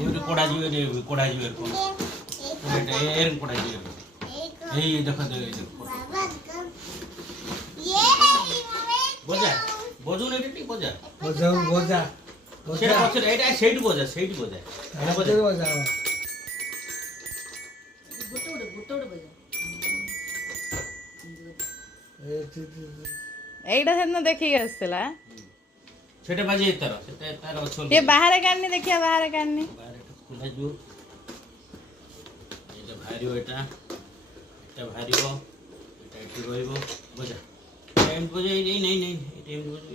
এবারে কোড়া জিও এরকম এটা এরকম কোড়া জিও এই দেখো বোঝা বোঝুন এটা ঠিক বোঝা বোঝা সেটা বছর এটা সেইটু বোঝা এটা বোঝা এইটা সেদিন ଦେଖିକି ଆସିଥିଲା সেটা বাজিয়ে সেটা তার অচল ଟିକେ ବାହାରେ କାଢନି ଦେଖିବା ବାହାରେ କାଢନି বাইরে খোলা ଯିବ এটা ভারিও এটা ভারিও এটা এটি রইব বোঝা এমনি বোঝা এই নেই এটা এমনি বোঝা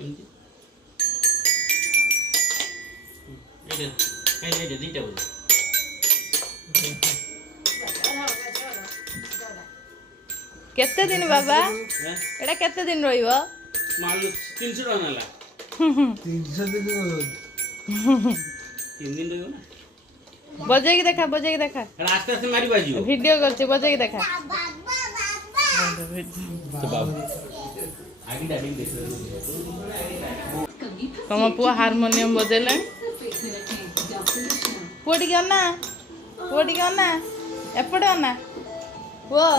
এমনি এটা দিটা বোঝা କେତେ ଦିନ ବାବା ଏଟା କେତେ ଦିନ ରହିବ ମାଲ 300 ଟଙ୍କା ନେଲା 300 ଦିନ 3 ଦିନ ରହିବ ନା ବଜେଇକି ଦେଖା ଏଟା ଆସ୍ତେ ଆସ୍ତେ ମାରି ବାଜିବ ଭିଡିଓ କରୁଛି ବଜେଇକି ଦେଖା ଆଗିଟା ବି ଦେଖ ତମ ପୁଅ ହାରମୋନିୟମ ବଜେଇଲାଣି ପୁଅ ଟିକେ ଅନା ଏପଟେ ଅନା ପୁଅ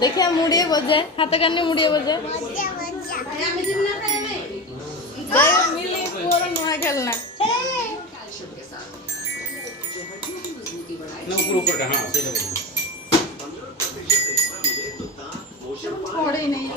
देखिए मुड़िए बजे हाथ करने मुड़िए बजे मिली पूरा नुआ खेलना ना ऊपर का हां सेटा थोड़े ही नहीं